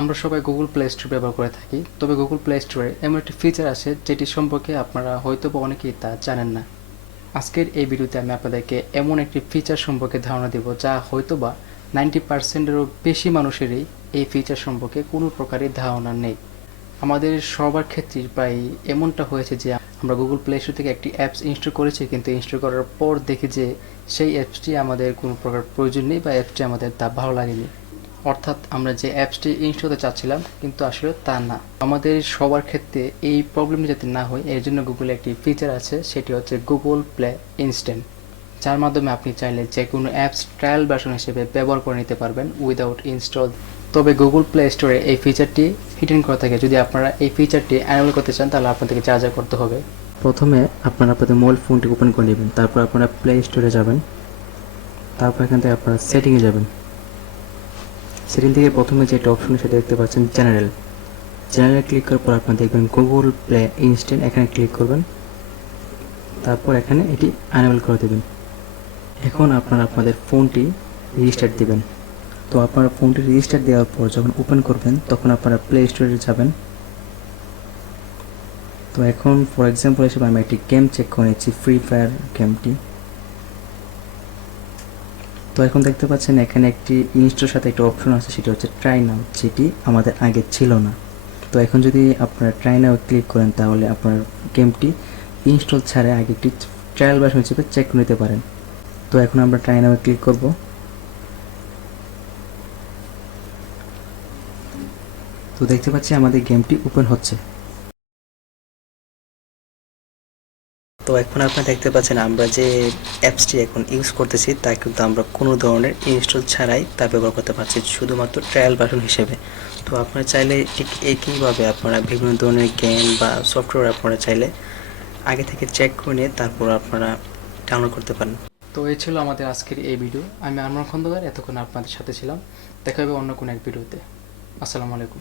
আমরা সবাই Google play store ব্যবহার করে থাকি, তবে গুগল প্লে স্টোরে এমন একটি ফিচার আছে যেটি সম্পর্কে আপনারা হয়তো বা অনেকেই তা জানেন না। আজকের এই ভিডিওতে আমি আপনাদেরকে এমন একটি ফিচার সম্পর্কে ধারণা দেব যা হয়তো বা 90%-এরও বেশি মানুষেরই এই ফিচার সম্পর্কে কোনো প্রকারই ধারণা নেই। আমাদের সবার ক্ষেত্রেই প্রায় এমনটা হয়েছে যে আমরা গুগল প্লে স্টোর থেকে একটি অ্যাপস ইনস্টল করেছি, কিন্তু ইনস্টল করার পর দেখি যে সেই অ্যাপসটি আমাদের কোনো প্রকার প্রয়োজন নেই বা অ্যাপসটি আমাদের তা ভালো লাগেনি। অর্থাৎ আমরা যে অ্যাপসটি ইনস্টল করতে চাচ্ছিলাম কিন্তু আসলে তা না। আমাদের সবার ক্ষেত্রে এই প্রবলেমটি যাতে না হয় এর জন্য গুগলে একটি ফিচার আছে, সেটি হচ্ছে গুগল প্লে ইনস্ট্যান্ট, যার মাধ্যমে আপনি চাইলে যে কোনো অ্যাপস ট্রায়াল ভার্সন হিসেবে ব্যবহার করে নিতে পারবেন উইদাউট ইনস্টল। তবে গুগল প্লে স্টোরে এই ফিচারটি হিডেন করা থাকে। যদি আপনারা এই ফিচারটি অ্যানেবল করতে চান তাহলে আপনাদেরকে যা যা করতে হবে, প্রথমে আপনারা আপনাদের মোবাইল ফোনটি ওপেন করে নেবেন, তারপর আপনারা প্লে স্টোরে যাবেন, তারপর এখান থেকে আপনারা সেটিংয়ে যাবেন। সেটিং থেকে প্রথমে যেটা অপশন সেটা দেখতে পাচ্ছেন চ্যানেলে ক্লিক করার পর আপনারা দেখবেন গুগল প্লে ইনস্ট্যান্ট, এখানে ক্লিক করবেন, তারপর এখানে এটি অ্যানেবল করে দেবেন। এখন আপনারা আপনাদের ফোনটি রেজিস্টার দিবেন। তো আপনারা ফোনটি রেজিস্টার দেওয়ার পর যখন ওপেন করবেন তখন আপনারা প্লে স্টোরে যাবেন। তো এখন ফর এক্সাম্পল হিসেবে আমি একটি গেম চেক করে নিচ্ছি, ফ্রি ফায়ার গেমটি। তো এখন দেখতে পাচ্ছেন এখানে একটি ইনস্টলের সাথে একটা অপশন আছে, সেটা হচ্ছে ট্রাই নাও, যেটি আমাদের আগে ছিল না। তো এখন যদি আপনারা ট্রাই নাও ক্লিক করেন তাহলে আপনার গেমটি ইনস্টল ছাড়া আগে একটি ট্রায়াল ভার্সন হিসেবে চেক করে নিতে পারেন। তো এখন আমরা ট্রাই নাও ক্লিক করব। তো দেখতে পাচ্ছি আমাদের গেমটি ওপেন হচ্ছে। তো এখন আপনারা দেখতে পাচ্ছেন আমরা যে অ্যাপসটি এখন ইউজ করতেছি তা কিন্তু আমরা কোনো ধরনের ইনস্টল ছাড়াই তা ব্যবহার করতে পারছি, শুধুমাত্র ট্রায়াল ভার্সন হিসেবে। তো আপনারা চাইলে ঠিক একইভাবে আপনারা বিভিন্ন ধরনের গেম বা সফটওয়্যার আপনারা চাইলে আগে থেকে চেক করে নিয়ে তারপর আপনারা ডাউনলোড করতে পারেন। তো এই ছিল আমাদের আজকের এই ভিডিও। আমি আনোয়ার খন্দকার এতক্ষণ আপনাদের সাথে ছিলাম। দেখা হবে অন্য কোনো এক ভিডিওতে। আসসালামু আলাইকুম।